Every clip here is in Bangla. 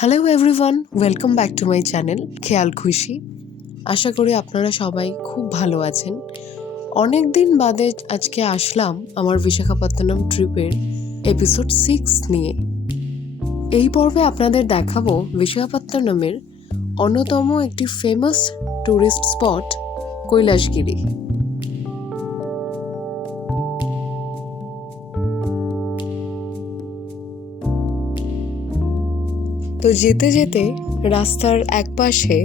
Hello everyone, welcome back to my channel খেয়াল খুশি। আশা করি আপনারা সবাই খুব ভালো আছেন। অনেক দিন বাদে আজকে আসলাম আমার বিশাখাপত্তনম ট্রিপের এপিসোড 6 নিয়ে। এই পর্বে আপনাদের দেখাবো বিশাখাপত্তনমের অন্যতম একটি ফেমাস ট্যুরিস্ট স্পট কৈলাসগিরি। তো যেতে যেতে রাস্তার একপাশে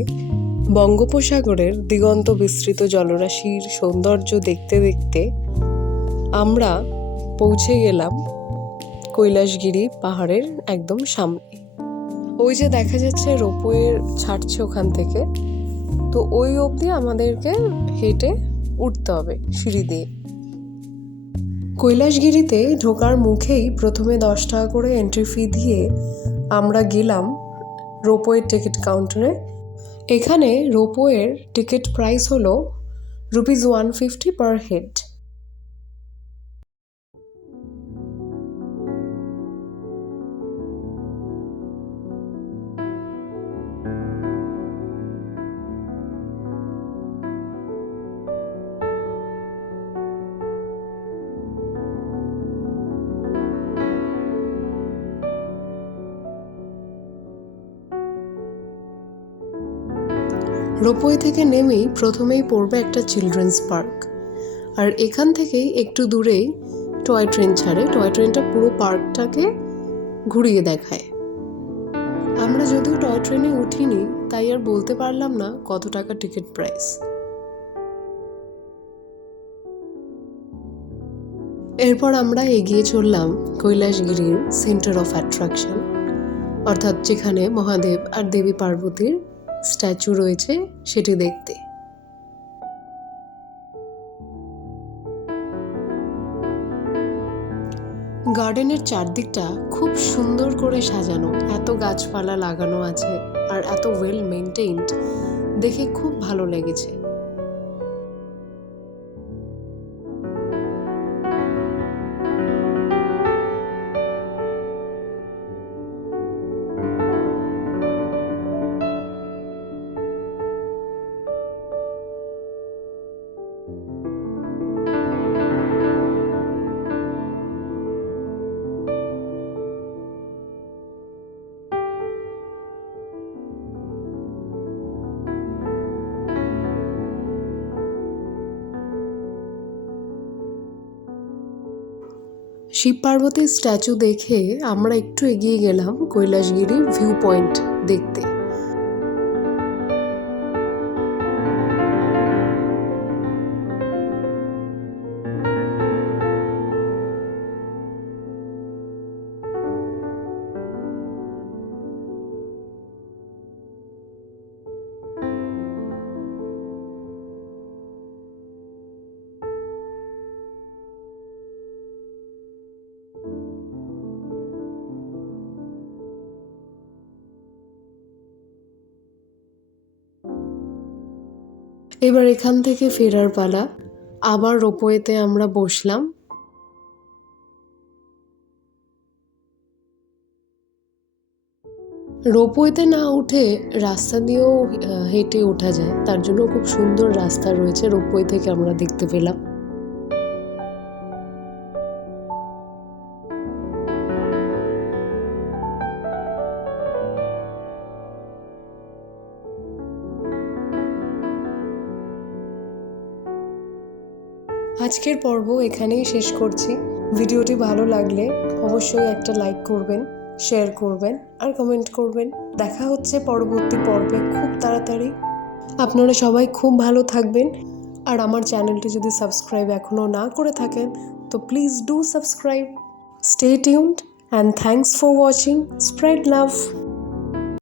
বঙ্গোপসাগরের দিগন্ত বিস্তৃত জলরাশির সৌন্দর্য দেখতে দেখতে আমরা পৌঁছে গেলাম কৈলাসগিরি পাহাড়ের একদম সামনে। ওই যে দেখা যাচ্ছে রোপওয়ে ছাড়ছে ওখান থেকে, তো ওই অবধি আমাদেরকে হেঁটে উঠতে হবে সিঁড়ি দিয়ে। কৈলাসগিরিতে ঢোকার মুখেই প্রথমে 10 টাকা করে এন্ট্রি ফি দিয়ে আমরা গেলাম রোপওয়ের টিকিট কাউন্টারে। এখানে রোপওয়ের টিকিট প্রাইস হলো ₹150 পার হেড। রোপওয়ে থেকে নেমেই প্রথমেই পড়বে একটা চিলড্রেন্স পার্ক, আর এখান থেকেই একটু দূরেই টয় ট্রেন ছাড়ে। টয় ট্রেনটা পুরো পার্কটাকে ঘুরিয়ে দেখায়। আমরা যদিও টয় ট্রেনে উঠিনি, তাই আর বলতে পারলাম না কত টাকা টিকিট প্রাইস। এরপর আমরা এগিয়ে চললাম কৈলাসগিরির সেন্টার অফ অ্যাট্রাকশন, অর্থাৎ যেখানে মহাদেব আর দেবী পার্বতীর স্ট্যাচু রয়েছে সেটি দেখতে। গার্ডেনের চারদিকটা খুব সুন্দর করে সাজানো, এত গাছপালা লাগানো আছে আর এত ওয়েল মেনটেইনড, দেখে খুব ভালো লেগেছে। শিব পার্বতীর স্ট্যাচু দেখে আমরা একটু এগিয়ে গেলাম কৈলাসগিরি ভিউ পয়েন্ট দেখতে। এবার এখান থেকে ফেরার পালা। আবার রোপওয়েতে আমরা বসলাম। রোপওয়েতে না উঠে রাস্তা দিয়েও হেঁটে ওঠা যায়, তার জন্য খুব সুন্দর রাস্তা রয়েছে রোপওয়ে থেকে আমরা দেখতে পেলাম। আজকের পর্ব এখানেই শেষ করছি। ভিডিওটি ভালো লাগলে অবশ্যই একটা লাইক করবেন, শেয়ার করবেন আর কমেন্ট করবেন। দেখা হচ্ছে পরবর্তী পর্বে খুব তাড়াতাড়ি। আপনারা সবাই খুব ভালো থাকবেন, আর আমার চ্যানেলটি যদি সাবস্ক্রাইব এখনও না করে থাকেন তো please do subscribe. Stay tuned and thanks for watching. Spread love.